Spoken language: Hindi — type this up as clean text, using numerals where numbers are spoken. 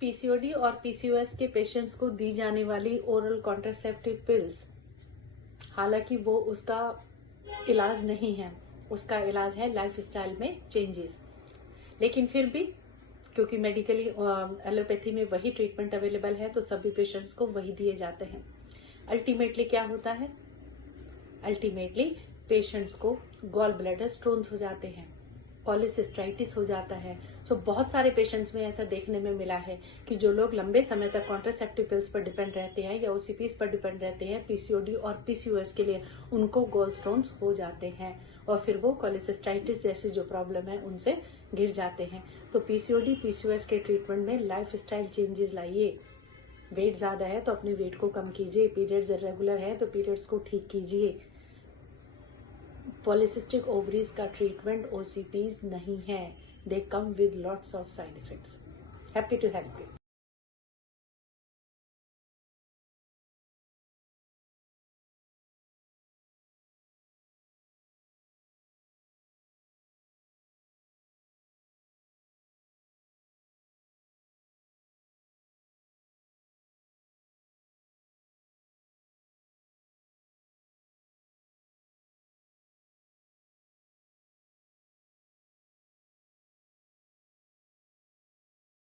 पीसीओडी और पीसीओएस के पेशेंट्स को दी जाने वाली ओरल कॉन्ट्रासेप्टिव पिल्स, हालांकि वो उसका इलाज नहीं है, उसका इलाज है लाइफस्टाइल में चेंजेस। लेकिन फिर भी क्योंकि मेडिकली एलोपैथी में वही ट्रीटमेंट अवेलेबल है, तो सभी पेशेंट्स को वही दिए जाते हैं। अल्टीमेटली क्या होता है? अल्टीमेटली पेशेंट्स को गॉल ब्लैडर स्टोन्स हो जाते हैं, पॉलीसिस्टाइटिस हो जाता है। सो बहुत सारे पेशेंट्स में ऐसा देखने में मिला है कि जो लोग लंबे समय तक कॉन्ट्रासेप्टिव पिल्स पर डिपेंड रहते हैं या ओसीपीज पर डिपेंड रहते हैं पीसीओडी और पीसीओएस के लिए, उनको गॉल स्टोन्स हो जाते हैं और फिर वो पॉलीसिस्टाइटिस जैसी जो प्रॉब्लम है उनसे घिर जाते हैं। तो पीसीओडी पीसीओएस के ट्रीटमेंट में लाइफस्टाइल चेंजेस लाइए। वेट ज्यादा है तो अपने वेट को कम कीजिए, पीरियड्स इरेगुलर है तो पीरियड्स को ठीक कीजिए। पॉलिसिस्टिक ओवरीज का ट्रीटमेंट ओसीपीज नहीं है, they come with lots of side effects. Happy to help you.